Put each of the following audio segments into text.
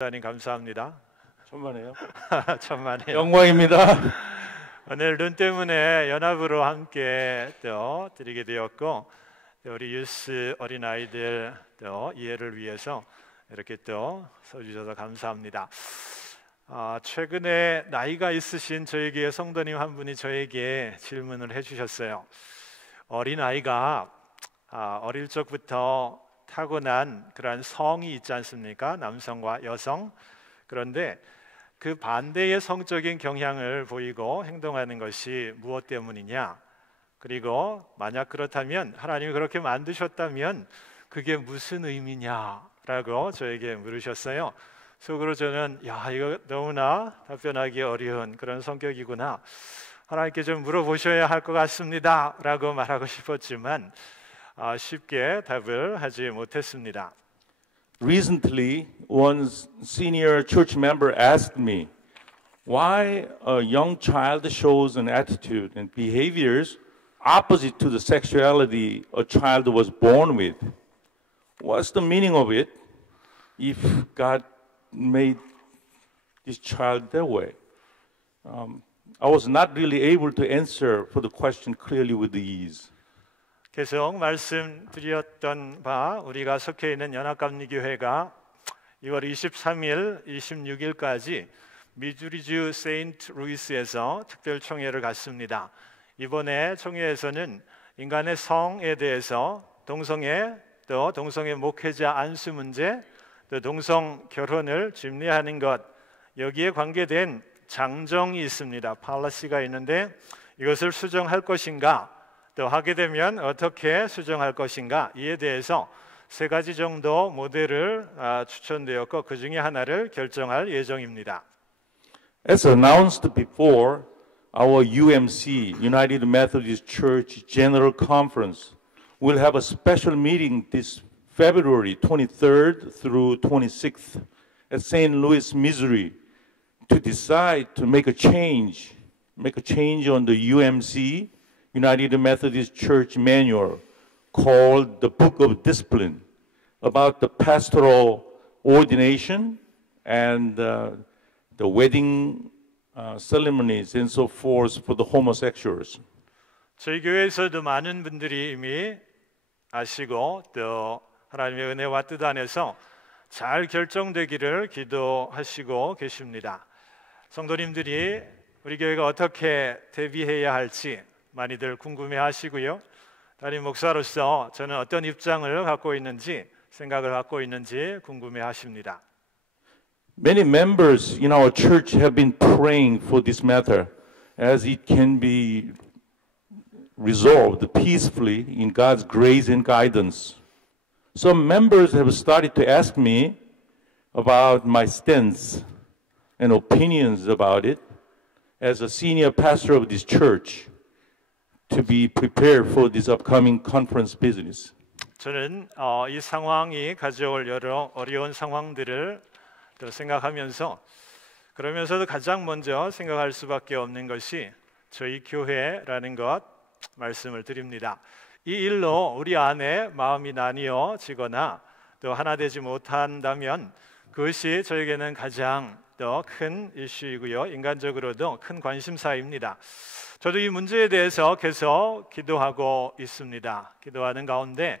하나님 감사합니다. 천만에요. 천만에요. 영광입니다. 오늘 눈 때문에 연합으로 함께 또 드리게 되었고, 또 우리 유스 어린아이들 또 이해를 위해서 이렇게 또 써주셔서 감사합니다. 최근에 나이가 있으신 저에게 성도님 한 분이 저에게 질문을 해주셨어요. 어린아이가 어릴 적부터 타고난 그러한 성이 있지 않습니까? 남성과 여성. 그런데 그 반대의 성적인 경향을 보이고 행동하는 것이 무엇 때문이냐? 그리고 만약 그렇다면 하나님이 그렇게 만드셨다면 그게 무슨 의미냐라고 저에게 물으셨어요. 속으로 저는 이거 너무나 답변하기 어려운 그런 성격이구나, 하나님께 좀 물어보셔야 할 것 같습니다 라고 말하고 싶었지만 쉽게 답을 하지 못했습니다. Recently, one senior church member asked me why a young child shows an attitude and behaviors opposite to the sexuality a child was born with. What's the meaning of it if God made this child that way? I was not really able to answer for the question clearly with ease. 계속 말씀드렸던 바 우리가 속해 있는 연합감리교회가 2월 23일, 26일까지 미주리주 세인트 루이스에서 특별총회를 갖습니다. 이번에 총회에서는 인간의 성에 대해서 동성애, 또 동성애 목회자 안수 문제, 또 동성 결혼을 준비하는 것, 여기에 관계된 장정이 있습니다. 팔라시가 있는데 이것을 수정할 것인가, 또 하게 되면 어떻게 수정할 것인가, 이에 대해서 세 가지 정도 모델을 추천되었고 그 중에 하나를 결정할 예정입니다. As announced before, our UMC, United Methodist Church General Conference, will have a special meeting this February 23rd through 26th at St. Louis, Missouri, to decide to make a change on the UMC, United Methodist Church Manual, called the Book of Discipline, about the pastoral ordination and the wedding ceremonies and so forth for the homosexuals. 저희 교회에서도 많은 분들이 이미 아시고 또 하나님의 은혜와 뜻 안에서 잘 결정되기를 기도하시고 계십니다. 성도님들이 우리 교회가 어떻게 대비해야 할지 많이들 궁금해하시고요. 담임 목사로서 저는 어떤 입장을 갖고 있는지, 생각을 갖고 있는지 궁금해하십니다. Many members in our church have been praying for this matter as it can be resolved peacefully in God's grace and guidance. Some members have started to ask me about my stance and opinions about it as a senior pastor of this church to be prepared for this upcoming conference business. 저는 이 상황이 가져올 여러 어려운 상황들을 또 생각하면서, 그러면서도 가장 먼저 생각할 수밖에 없는 것이 저희 교회라는 것 말씀을 드립니다. 이 일로 우리 안에 마음이 나뉘어지거나 또 하나 되지 못한다면 그것이 저에게는 가장 더 큰 이슈이고요, 인간적으로도 큰 관심사입니다. 저도 이 문제에 대해서 계속 기도하고 있습니다. 기도하는 가운데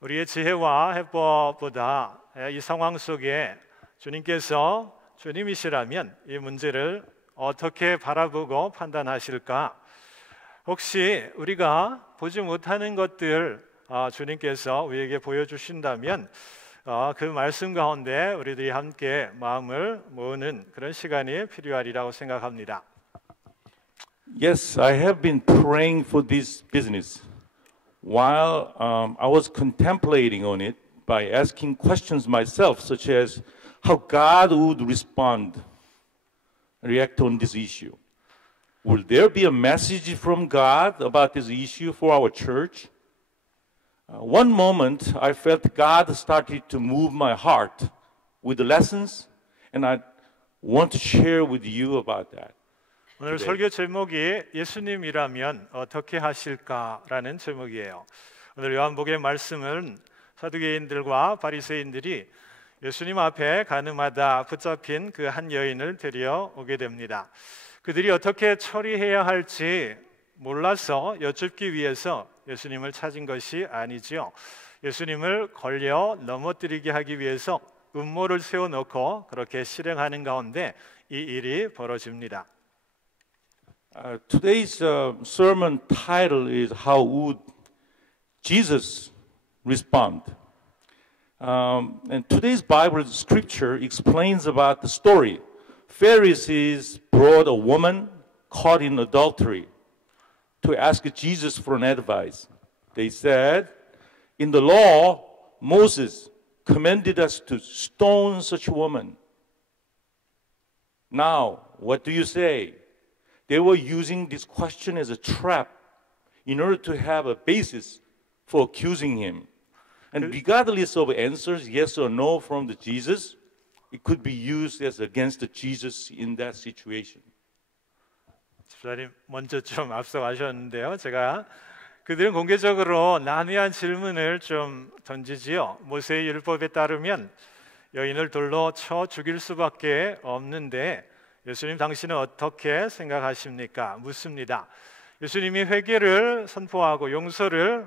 우리의 지혜와 해법보다 이 상황 속에 주님께서 주님이시라면 이 문제를 어떻게 바라보고 판단하실까? 혹시 우리가 보지 못하는 것들 주님께서 우리에게 보여주신다면 그 말씀 가운데 우리들이 함께 마음을 모으는 그런 시간이 필요하리라고 생각합니다. Yes, I have been praying for this business while I was contemplating on it by asking questions myself, such as how God would react on this issue. Will there be a message from God about this issue for our church? One moment, I felt God started to move my heart with the lessons, and I want to share with you about that. 오늘 설교 제목이 예수님이라면 어떻게 하실까라는 제목이에요. 오늘 요한복음의 말씀은 사두개인들과 바리새인들이 예수님 앞에 가늠하다 붙잡힌 그 한 여인을 데려오게 됩니다. 그들이 어떻게 처리해야 할지 몰라서 여쭙기 위해서 예수님을 찾은 것이 아니지요. 예수님을 걸려 넘어뜨리게 하기 위해서 음모를 세워놓고 그렇게 실행하는 가운데 이 일이 벌어집니다. Today's sermon title is How Would Jesus Respond? And today's Bible scripture explains about the story. Pharisees brought a woman caught in adultery to ask Jesus for an advice. They said, in the law, Moses commanded us to stone such a woman. Now, what do you say? They were using this question as a trap in order to have a basis for accusing him. And regardless of answers, yes or no from the Jesus, it could be used as against the Jesus in that situation. 집사님 먼저 좀 앞서가셨는데요. 제가 그들은 공개적으로 난해한 질문을 좀 던지지요. 모세의 율법에 따르면 여인을 돌로 쳐 죽일 수밖에 없는데 예수님 당신은 어떻게 생각하십니까? 묻습니다. 예수님이 회개를 선포하고 용서를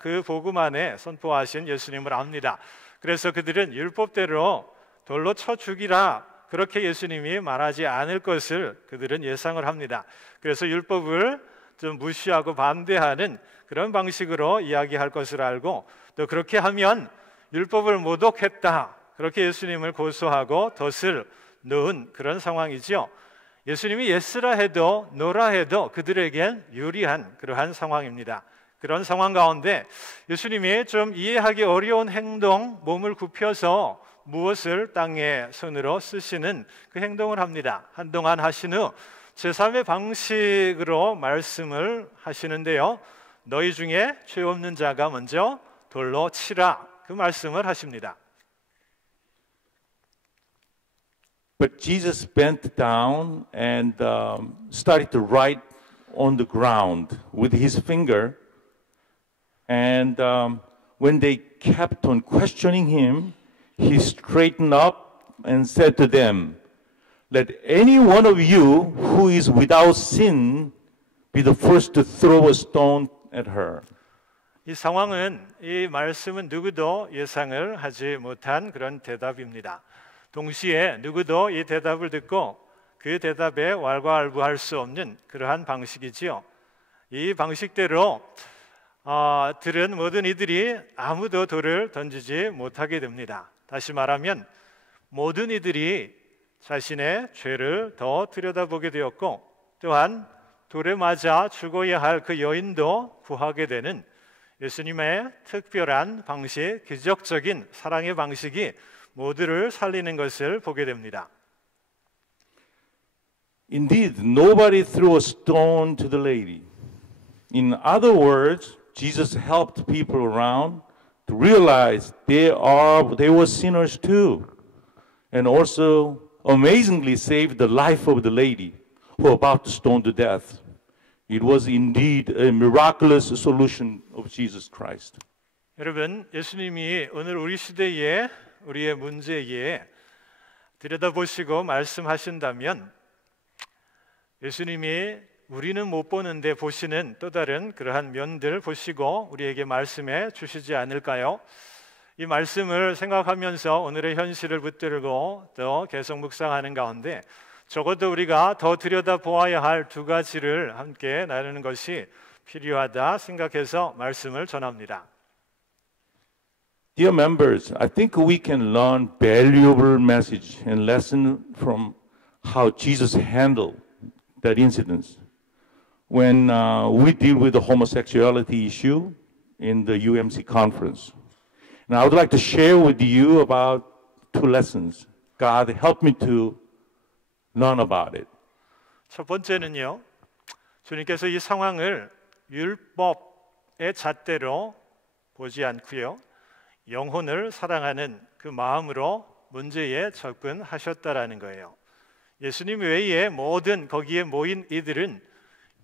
그 복음 안에 선포하신 예수님을 압니다. 그래서 그들은 율법대로 돌로 쳐 죽이라 그렇게 예수님이 말하지 않을 것을 그들은 예상을 합니다. 그래서 율법을 좀 무시하고 반대하는 그런 방식으로 이야기할 것을 알고 또 그렇게 하면 율법을 모독했다 그렇게 예수님을 고소하고 덫을 넣은 그런 상황이지요. 예수님이 예스라 해도 노라 해도 그들에겐 유리한 그러한 상황입니다. 그런 상황 가운데 예수님이 좀 이해하기 어려운 행동, 몸을 굽혀서 무엇을 땅에 손으로 쓰시는 그 행동을 합니다. 한동안 하신 후 제3의 방식으로 말씀을 하시는데요. 너희 중에 죄 없는 자가 먼저 돌로 치라 그 말씀을 하십니다. But Jesus bent down and started to write on the ground with his finger. And when they kept on questioning him, he straightened up and said to them, let any one of you who is without sin be the first to throw a stone at her. 이 상황은 이 말씀은 누구도 예상을 하지 못한 그런 대답입니다. 동시에 누구도 이 대답을 듣고 그 대답에 왈가왈부할 수 없는 그러한 방식이지요. 이 방식대로 들은 모든 이들이 아무도 돌을 던지지 못하게 됩니다. 다시 말하면 모든 이들이 자신의 죄를 더 들여다보게 되었고 또한 돌에 맞아 죽어야 할 그 여인도 구하게 되는 예수님의 특별한 방식, 기적적인 사랑의 방식이 모두를 살리는 것을 보게 됩니다. Indeed, nobody threw a stone to the lady. In other words, Jesus helped people around to realize they were sinners too, and also amazingly saved the life of the lady who were about to stone to death. It was indeed a miraculous solution of Jesus Christ. 여러분, 예수님이 오늘 우리 시대에 우리의 문제에 들여다보시고 말씀하신다면 예수님이 우리는 못 보는데 보시는 또 다른 그러한 면들 보시고 우리에게 말씀해 주시지 않을까요? 이 말씀을 생각하면서 오늘의 현실을 붙들고 또 계속 묵상하는 가운데 적어도 우리가 더 들여다보아야 할 두 가지를 함께 나누는 것이 필요하다 생각해서 말씀을 전합니다. Dear members, I think we can learn valuable message and lesson from how Jesus handled that incident when we deal with the homosexuality issue in the UMC conference. And I would like to share with you about two lessons. God helped me to learn about it. 첫 번째는요, 주님께서 이 상황을 율법의 잣대로 보지 않고요, 영혼을 사랑하는 그 마음으로 문제에 접근하셨다라는 거예요. 예수님 외에 모든 거기에 모인 이들은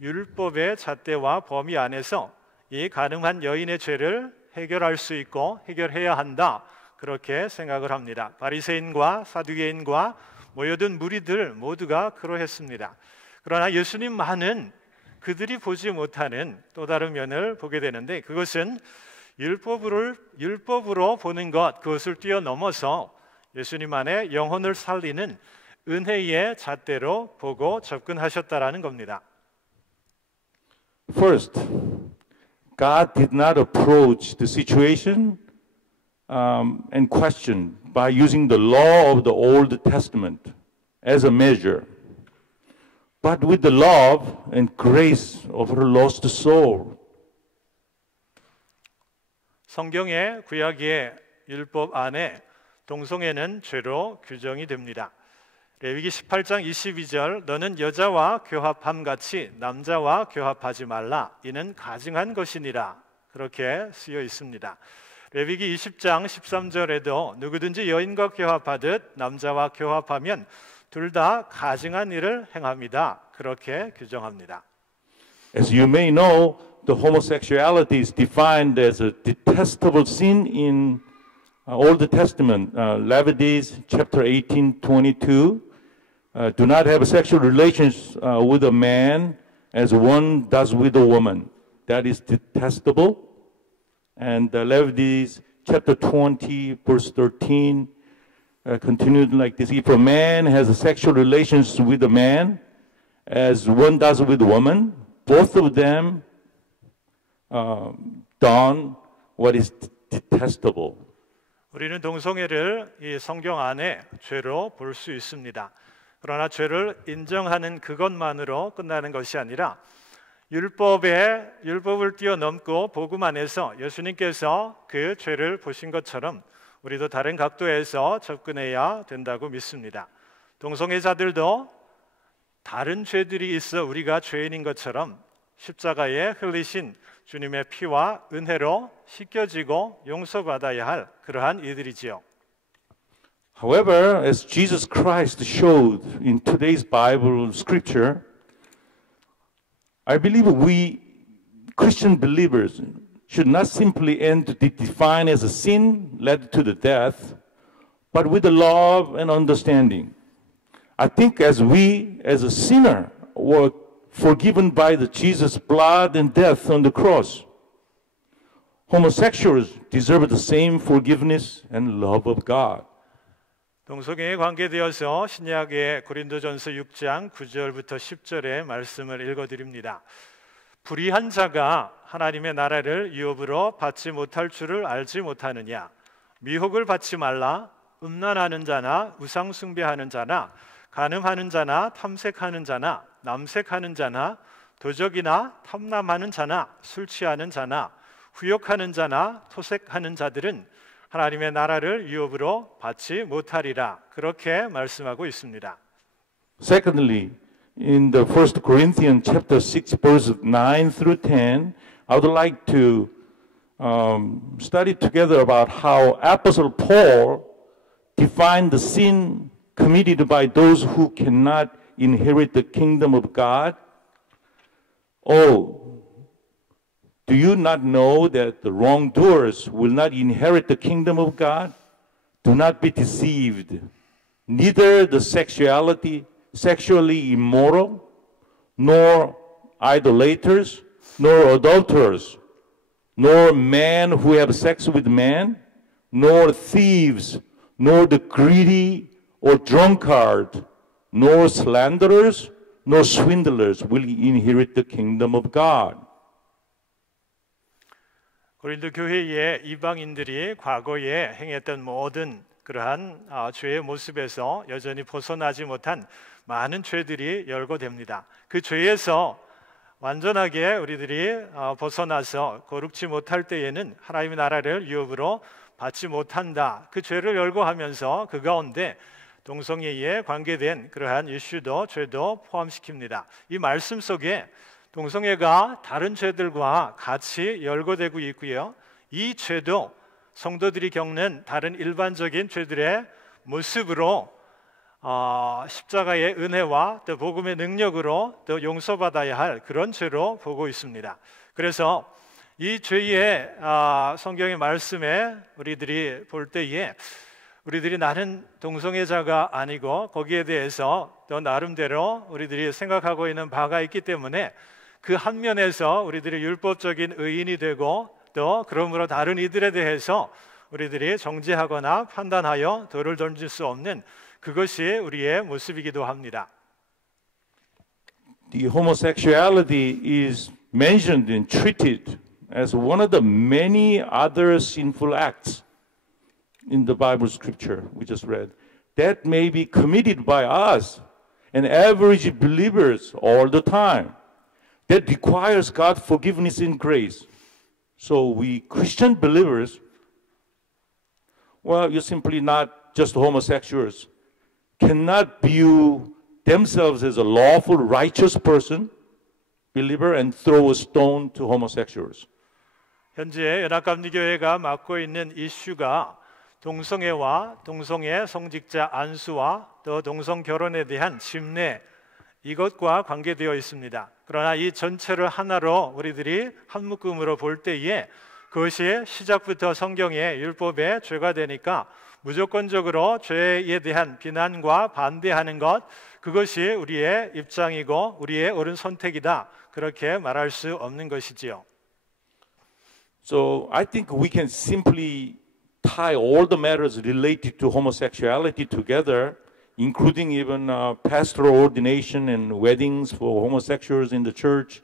율법의 잣대와 범위 안에서 이 가늠한 여인의 죄를 해결할 수 있고 해결해야 한다. 그렇게 생각을 합니다. 바리새인과 사두개인과 모여든 무리들 모두가 그러했습니다. 그러나 예수님만은 그들이 보지 못하는 또 다른 면을 보게 되는데, 그것은 율법으로 보는 것, 그것을 뛰어넘어서 예수님 안에 영혼을 살리는 은혜의 잣대로 보고 접근하셨다라는 겁니다. First, God did not approach the situation and question by using the law of the Old Testament as a measure, but with the love and grace of her lost soul. 성경의 구약의 율법 안에 동성애는 죄로 규정이 됩니다. 레위기 18장 22절, 너는 여자와 교합함같이 남자와 교합하지 말라, 이는 가증한 것이니라, 그렇게 쓰여 있습니다. 레위기 20장 13절에도 누구든지 여인과 교합하듯 남자와 교합하면 둘 다 가증한 일을 행합니다, 그렇게 규정합니다. As you may know, the homosexuality is defined as a detestable sin in Old Testament. Leviticus chapter 18:22. Do not have sexual relations with a man as one does with a woman. That is detestable. And Leviticus chapter 20, verse 13, continued like this. If a man has sexual relations with a man as one does with a woman, both of them done what is detestable. 우리는 동성애를 이 성경 안에 죄로 볼 수 있습니다. 그러나 죄를 인정하는 그것만으로 끝나는 것이 아니라 율법을 뛰어넘고 복음 안에서 예수님께서 그 죄를 보신 것처럼 우리도 다른 각도에서 접근해야 된다고 믿습니다. 동성애자들도 다른 죄들이 있어 우리가 죄인인 것처럼 십자가에 흘리신 주님의 피와 은혜로 씻겨지고 용서받아야 할 그러한 이들이지요. However, as Jesus Christ showed in today's Bible scripture, I believe we Christian believers should not simply end to define as a sin led to the death, but with the love and understanding. I think as we, as a sinner, were forgiven by the Jesus' blood and death on the cross, homosexuals deserve the same forgiveness and love of God. 동성애에 관계되어서 신약의 고린도전서 6장 9절부터 10절의 말씀을 읽어드립니다. 불의한 자가 하나님의 나라를 유업으로 받지 못할 줄을 알지 못하느냐? 미혹을 받지 말라. 음란하는 자나 우상 숭배하는 자나 간음하는 자나 탐색하는 자나 남색하는 자나 도적이나 탐남하는 자나 술 취하는 자나 후욕하는 자나 토색하는 자들은 하나님의 나라를 유업으로 받지 못하리라, 그렇게 말씀하고 있습니다. Secondly, in the 1 Corinthians chapter 6 verses 9 through 10, I would like to study together about how Apostle Paul defined the sin committed by those who cannot inherit the kingdom of God. Oh, do you not know that the wrongdoers will not inherit the kingdom of God? Do not be deceived. Neither the sexually immoral, nor idolaters, nor adulterers, nor men who have sex with men, nor thieves, nor the greedy or drunkard, nor slanderers, nor swindlers will inherit the kingdom of God. 고린도 교회의 이방인들이 과거에 행했던 모든 그러한 죄의 모습에서 여전히 벗어나지 못한 많은 죄들이 열거됩니다. 그 죄에서 완전하게 우리들이 벗어나서 거룩지 못할 때에는 하나님의 나라를 유업으로 받지 못한다. 그 죄를 열거하면서 그 가운데 동성애에 관계된 그러한 이슈도 죄도 포함시킵니다. 이 말씀 속에 동성애가 다른 죄들과 같이 열거되고 있고요. 이 죄도 성도들이 겪는 다른 일반적인 죄들의 모습으로 십자가의 은혜와 또 복음의 능력으로 또 용서받아야 할 그런 죄로 보고 있습니다. 그래서 이 죄의 성경의 말씀에 우리들이 볼 때에 우리들이 나는 동성애자가 아니고 거기에 대해서 또 나름대로 우리들이 생각하고 있는 바가 있기 때문에 그 한 면에서 우리들이 율법적인 의인이 되고 또 그러므로 다른 이들에 대해서 우리들이 정죄하거나 판단하여 돌을 던질 수 없는 그것이 우리의 모습이기도 합니다. The homosexuality is mentioned and treated as one of the many other sinful acts in the Bible scripture we just read that may be committed by us and average believers all the time that requires God's forgiveness and grace. So we Christian believers, well, you're simply not just homosexuals, cannot view themselves as a lawful, righteous person, believer, and throw a stone to homosexuals. 현재 연합감리교회가 맡고 있는 이슈가 동성애와 동성애 성직자 안수와 또 동성 결혼에 대한 침례 이것과 관계되어 있습니다. 그러나 이 전체를 하나로 우리들이 한 묶음으로 볼 때에 그것이 시작부터 성경의 율법의 죄가 되니까 무조건적으로 죄에 대한 비난과 반대하는 것 그것이 우리의 입장이고 우리의 옳은 선택이다 그렇게 말할 수 없는 것이지요. So I think we can simply tie all the matters related to homosexuality together, including even pastoral ordination and weddings for homosexuals in the church,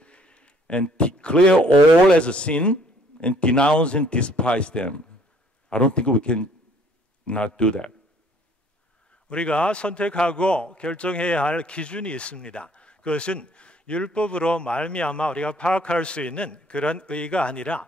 and declare all as a sin and denounce and despise them. I don't think we can not do that. 우리가 선택하고 결정해야 할 기준이 있습니다. 그것은 율법으로 말미암아 우리가 파악할 수 있는 그런 의가 아니라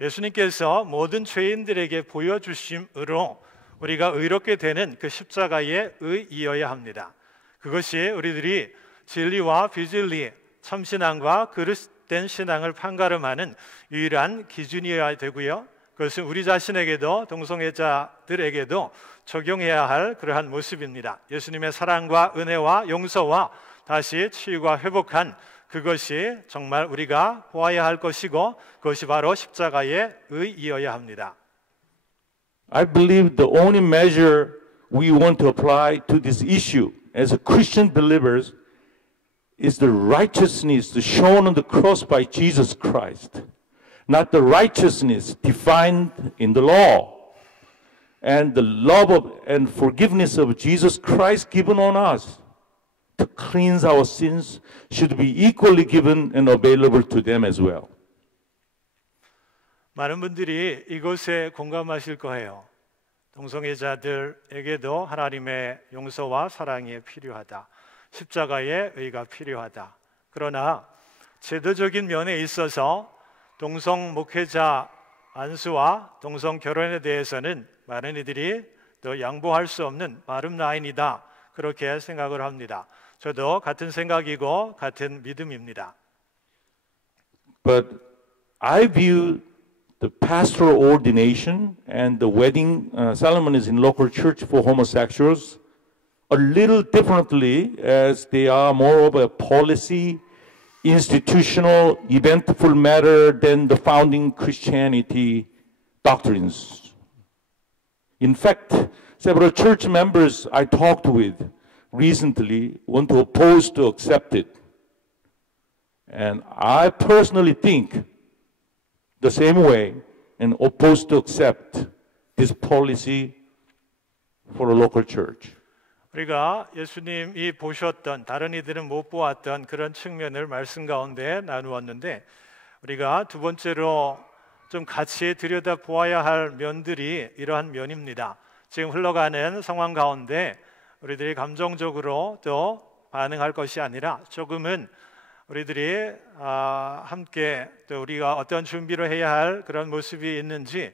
예수님께서 모든 죄인들에게 보여주심으로 우리가 의롭게 되는 그 십자가의 의이어야 합니다. 그것이 우리들이 진리와 비진리, 참신앙과 그릇된 신앙을 판가름하는 유일한 기준이어야 되고요. 그것은 우리 자신에게도 동성애자들에게도 적용해야 할 그러한 모습입니다. 예수님의 사랑과 은혜와 용서와 다시 치유가 회복한 그것이 정말 우리가 보아야 할 것이고 그것이 바로 십자가의 의이어야 합니다. I believe the only measure we want to apply to this issue as Christian believers is the righteousness shown on the cross by Jesus Christ, not the righteousness defined in the law. And the love of and forgiveness of Jesus Christ given on us to cleanse our sins should be equally given and available to them as well. 많은 분들이 이것에 공감하실 거예요. 동성애자들에게도 하나님의 용서와 사랑이 필요하다. 십자가의 의가 필요하다. 그러나 제도적인 면에 있어서 동성 목회자 안수와 동성 결혼에 대해서는 많은 이들이 또 양보할 수 없는 마름 라인이다. 그렇게 생각을 합니다. 저도 같은 생각이고 같은 믿음입니다. But I view the pastoral ordination and the wedding ceremonies in local church for homosexuals a little differently as they are more of a policy, institutional, eventful matter than the founding Christianity doctrines. In fact, several church members I talked with recently want to oppose to accept it. And I personally think the same way and oppose to accept this policy for a local church. 우리가 예수님이 보셨던 다른 이들은 못 보았던 그런 측면을 말씀 가운데 나누었는데 우리가 두 번째로 좀 같이 들여다 보아야 할 면들이 이러한 면입니다. 지금 흘러가는 상황 가운데 우리들이 감정적으로 또 반응할 것이 아니라 조금은 우리들이 함께 또 우리가 어떤 준비를 해야 할 그런 모습이 있는지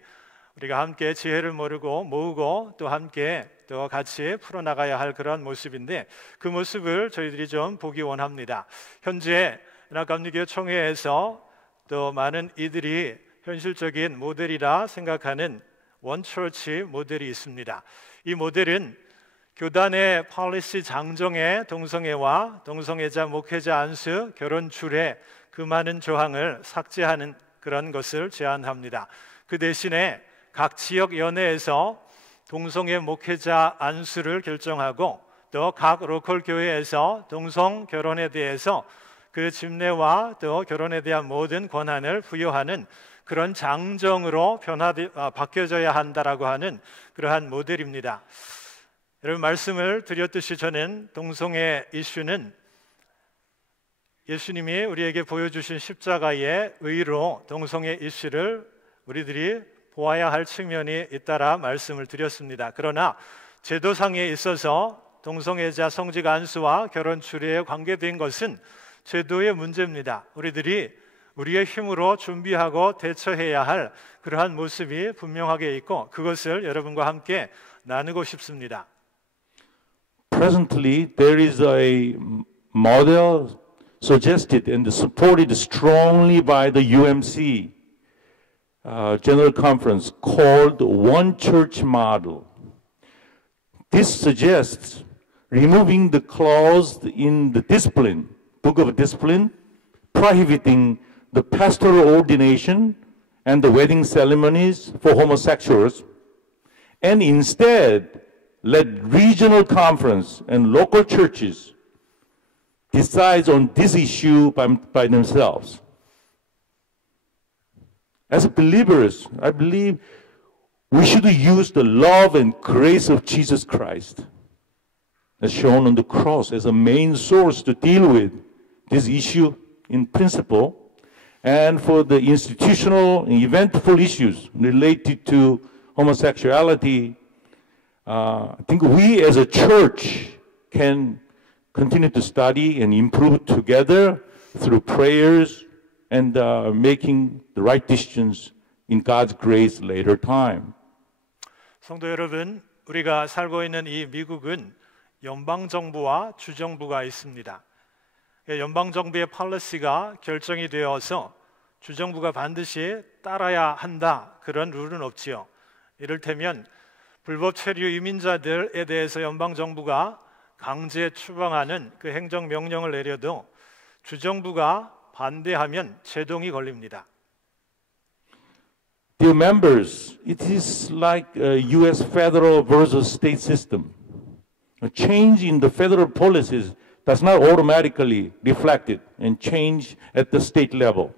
우리가 함께 지혜를 모으고 또 함께 또 같이 풀어나가야 할 그런 모습인데 그 모습을 저희들이 좀 보기 원합니다. 현재 연합감리교회 총회에서 또 많은 이들이 현실적인 모델이라 생각하는 원처치 모델이 있습니다. 이 모델은 교단의 폴리시 장정에 동성애와 동성애자 목회자 안수 결혼 줄에 그 많은 조항을 삭제하는 그런 것을 제안합니다. 그 대신에 각 지역 연회에서 동성애 목회자 안수를 결정하고 또 각 로컬 교회에서 동성 결혼에 대해서 그 집례와 또 결혼에 대한 모든 권한을 부여하는 그런 장정으로 바뀌어져야 한다라고 하는 그러한 모델입니다. 여러분, 말씀을 드렸듯이 저는 동성애 이슈는 예수님이 우리에게 보여주신 십자가의 의로 동성애 이슈를 우리들이 보아야 할 측면이 있다라 말씀을 드렸습니다. 그러나 제도상에 있어서 동성애자 성직 안수와 결혼 추례에 관계된 것은 제도의 문제입니다. 우리들이 우리의 힘으로 준비하고 대처해야 할 그러한 모습이 분명하게 있고 그것을 여러분과 함께 나누고 싶습니다. Presently, there is a model suggested and supported strongly by the UMC General Conference called One Church Model. This suggests removing the clause in the discipline, Book of Discipline, prohibiting the pastoral ordination and the wedding ceremonies for homosexuals, and instead let regional conference and local churches decide on this issue by themselves. As believers, I believe we should use the love and grace of Jesus Christ as shown on the cross as a main source to deal with this issue in principle, and for the institutional and eventful issues related to homosexuality, I think we as a church can continue to study and improve together through prayers and making the right decisions in God's grace later time. 성도 여러분, 우리가 살고 있는 이 미국은 연방정부와 주정부가 있습니다. 연방정부의 폴리시가 결정이 되어서 주정부가 반드시 따라야 한다, 그런 룰은 없지요. 이를테면 불법 체류 이민자들에 대해서 연방정부가 강제 추방하는 그 행정명령을 내려도 주정부가 반대하면 제동이 걸립니다. Dear members, it is like a U.S. federal versus state system. A change in the federal policies does not automatically reflect it and change at the state level,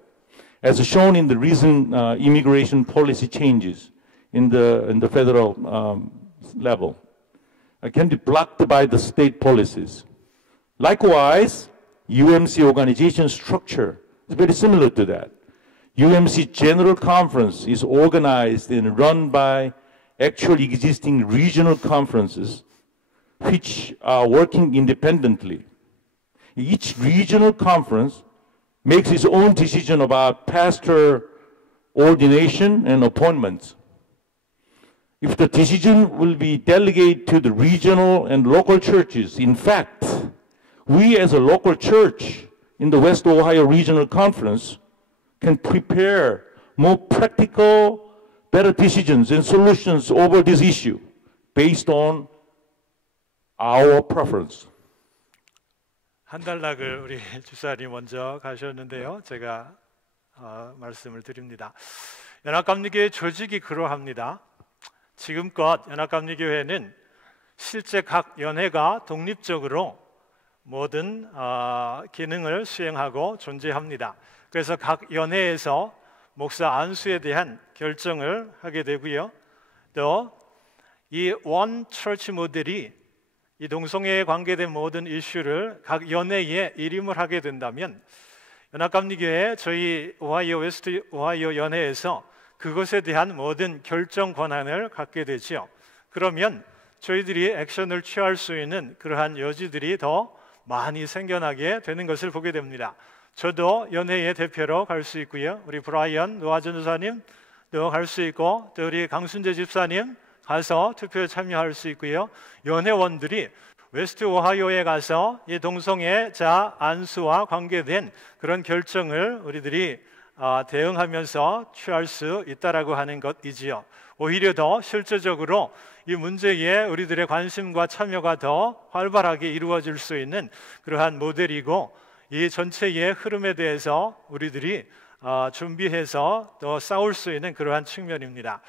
as shown in the recent immigration policy changes in the federal level. It can be blocked by the state policies. Likewise, UMC organization structure is very similar to that. UMC General Conference is organized and run by actual existing regional conferences which are working independently. Each regional conference makes its own decision about pastor ordination and appointments. If the decision will be delegated to the regional and local churches, in fact, we as a local church in the West Ohio Regional Conference can prepare more practical, better decisions and solutions over this issue based on our preference. 한 달락을 우리 주사님 먼저 가셨는데요. 제가 말씀을 드립니다. 연합감리교회 조직이 그러합니다. 지금껏 연합감리교회는 실제 각 연회가 독립적으로 모든 기능을 수행하고 존재합니다. 그래서 각 연회에서 목사 안수에 대한 결정을 하게 되고요. 또 이 원 처치 모델이 이 동성애에 관계된 모든 이슈를 각 연회에 일임을 하게 된다면 연합감리교회 저희 오하이오 웨스트 오하이오 연회에서 그것에 대한 모든 결정 권한을 갖게 되지요. 그러면 저희들이 액션을 취할 수 있는 그러한 여지들이 더 많이 생겨나게 되는 것을 보게 됩니다. 저도 연회의 대표로 갈 수 있고요. 우리 브라이언 노아 전도사님도 갈 수 있고, 또 우리 강순재 집사님 가서 투표에 참여할 수 있고요. 연회원들이 웨스트 오하이오에 가서 이 동성애자 안수와 관계된 그런 결정을 우리들이 대응하면서 취할 수 있다라고 하는 것이지요. 오히려 더 실제적으로 이 문제에 우리들의 관심과 참여가 더 활발하게 이루어질 수 있는 그러한 모델이고, 이 전체의 흐름에 대해서 우리들이 준비해서 또 싸울 수 있는 그러한 측면입니다.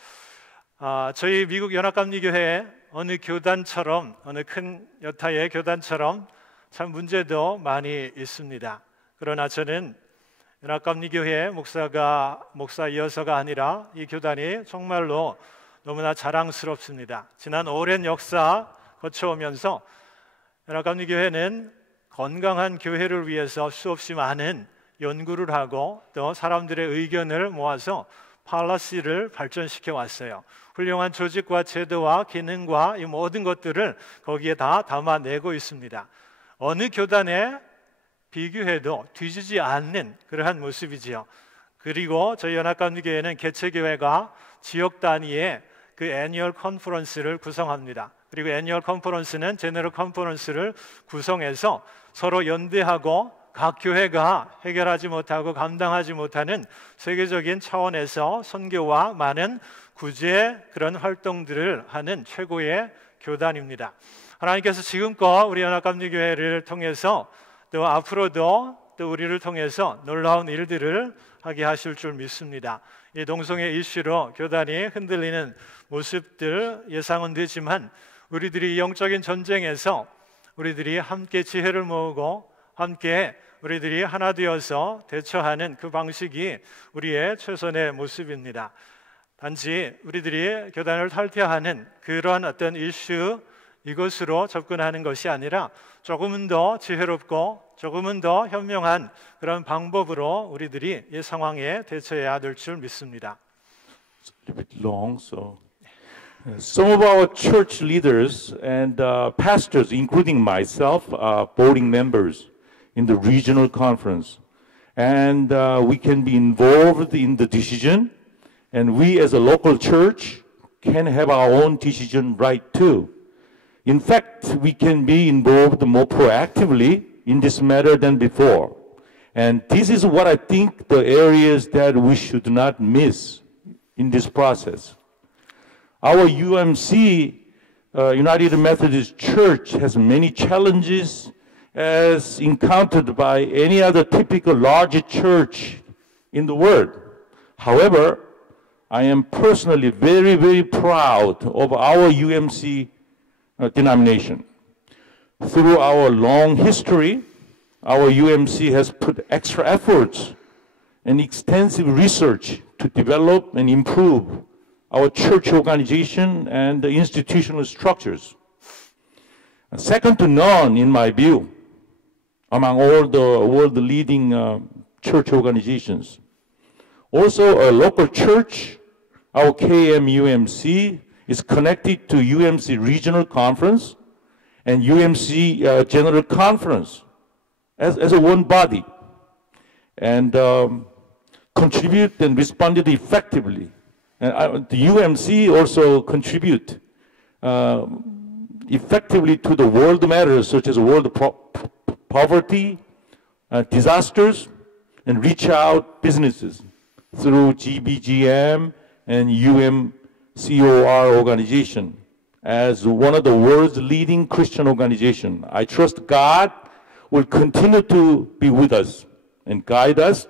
저희 미국 연합감리교회 어느 교단처럼, 어느 큰 여타의 교단처럼 참 문제도 많이 있습니다. 그러나 저는 연합감리교회 목사이어서가 아니라 이 교단이 정말로 너무나 자랑스럽습니다. 지난 오랜 역사 거쳐오면서 연합감리교회는 건강한 교회를 위해서 수없이 많은 연구를 하고 또 사람들의 의견을 모아서 팔라시를 발전시켜 왔어요. 훌륭한 조직과 제도와 기능과 이 모든 것들을 거기에 다 담아내고 있습니다. 어느 교단에 비교해도 뒤지지 않는 그러한 모습이지요. 그리고 저희 연합감리교회는 개체교회가 지역 단위의 그 애니얼 컨퍼런스를 구성합니다. 그리고 애니얼 컨퍼런스는 제너럴 컨퍼런스를 구성해서 서로 연대하고 각 교회가 해결하지 못하고 감당하지 못하는 세계적인 차원에서 선교와 많은 구제 그런 활동들을 하는 최고의 교단입니다. 하나님께서 지금껏 우리 연합감리교회를 통해서 또 앞으로도 또 우리를 통해서 놀라운 일들을 하게 하실 줄 믿습니다. 이 동성애 이슈로 교단이 흔들리는 모습들 예상은 되지만 우리들이 영적인 전쟁에서 우리들이 함께 지혜를 모으고 함께 우리들이 하나 되어서 대처하는 그 방식이 우리의 최선의 모습입니다. 단지 우리들이 교단을 탈퇴하는 그런 어떤 이슈 이것으로 접근하는 것이 아니라 조금은 더 지혜롭고 조금은 더 현명한 그런 방법으로 우리들이 이 상황에 대처해야 될 줄 믿습니다. It's a little bit long, so some of our church leaders and pastors, including myself, are voting members in the regional conference, and we can be involved in the decision, and we as a local church can have our own decision right too. In fact, we can be involved more proactively in this matter than before. And this is what I think the areas that we should not miss in this process. Our UMC, United Methodist Church, has many challenges as encountered by any other typical large church in the world. However, I am personally very, very proud of our UMC denomination. Through our long history, our UMC has put extra efforts and extensive research to develop and improve our church organization and the institutional structures. Second to none, in my view, among all the world-leading church organizations. Also, a local church, our KMUMC, is connected to UMC Regional Conference and UMC General Conference as a one body, and contribute and responded effectively. And the UMC also contribute effectively to the world matters such as world poverty, disasters, and reach out businesses through GBGM and UMCOR organization. As one of the world's leading Christian organization, I trust God will continue to be with us and guide us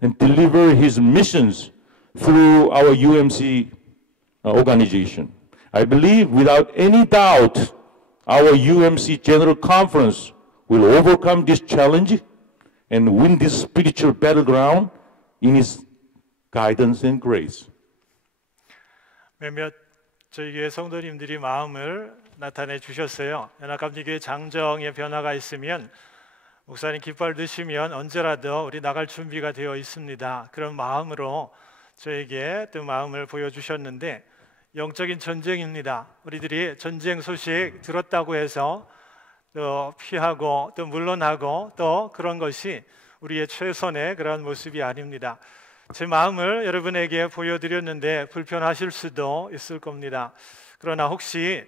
and deliver His missions through our UMC organization. I believe without any doubt our UMC General Conference will overcome this challenge and win this spiritual battleground in His guidance and grace. 몇몇 저희 교회 성도님들이 마음을 나타내 주셨어요. 연합감리교회 장정의 변화가 있으면 목사님 깃발 드시면 언제라도 우리 나갈 준비가 되어 있습니다. 그런 마음으로 저에게 또 마음을 보여주셨는데 영적인 전쟁입니다. 우리들이 전쟁 소식 들었다고 해서 또 피하고 또 물러나고 또 그런 것이 우리의 최선의 그런 모습이 아닙니다. 제 마음을 여러분에게 보여드렸는데 불편하실 수도 있을 겁니다. 그러나 혹시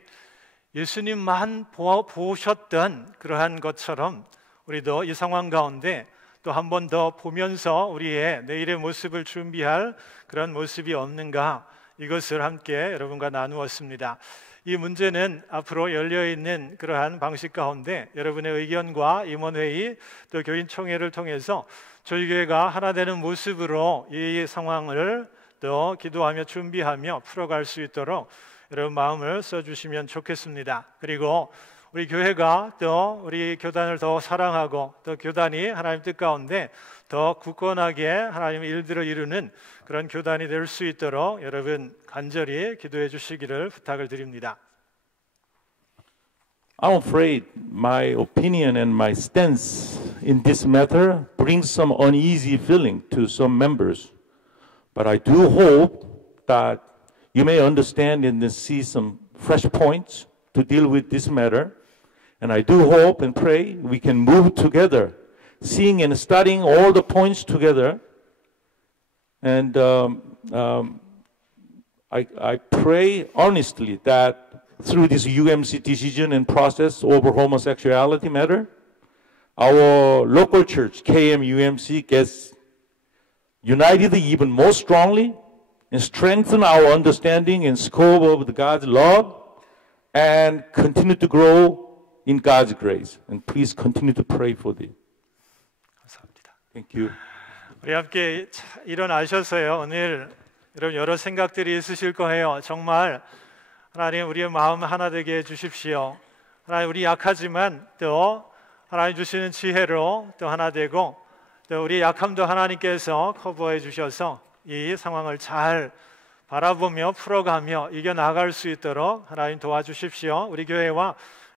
예수님만 보셨던 그러한 것처럼 우리도 이 상황 가운데 또 한 번 더 보면서 우리의 내일의 모습을 준비할 그런 모습이 없는가, 이것을 함께 여러분과 나누었습니다. 이 문제는 앞으로 열려있는 그러한 방식 가운데 여러분의 의견과 임원회의 또 교인총회를 통해서 저희 교회가 하나 되는 모습으로 이 상황을 또 기도하며 준비하며 풀어갈 수 있도록 여러분 마음을 써주시면 좋겠습니다. 그리고 우리 교회가 또 우리 교단을 더 사랑하고 또 교단이 하나님 뜻 가운데 더 굳건하게 하나님의 일들을 이루는 그런 교단이 될 수 있도록 여러분 간절히 기도해 주시기를 부탁을 드립니다. I'm afraid my opinion and my stance in this matter brings some uneasy feeling to some members. But I do hope that you may understand and see some fresh points to deal with this matter. And I do hope and pray we can move together, seeing and studying all the points together. And I pray earnestly that through this UMC decision and process over homosexuality matter, our local church, KMUMC, gets united even more strongly and strengthen our understanding and scope of the God's love and continue to grow in God's grace. And please continue to pray for this. 감사합니다. Thank you. 우리 함께 일어나셔서요. 오늘 여러분 여러 생각들이 있으실 거예요. 정말 하나님 우리의 마음 하나 되게 해주십시오. 하나님 우리 약하지만 또 하나님 주시는 지혜로 또 하나 되고 또 우리 약함도 하나님께서 커버해 주셔서 이 상황을 잘 바라보며 풀어가며 이겨나갈 수 있도록 하나님 도와주십시오. 우리 교회와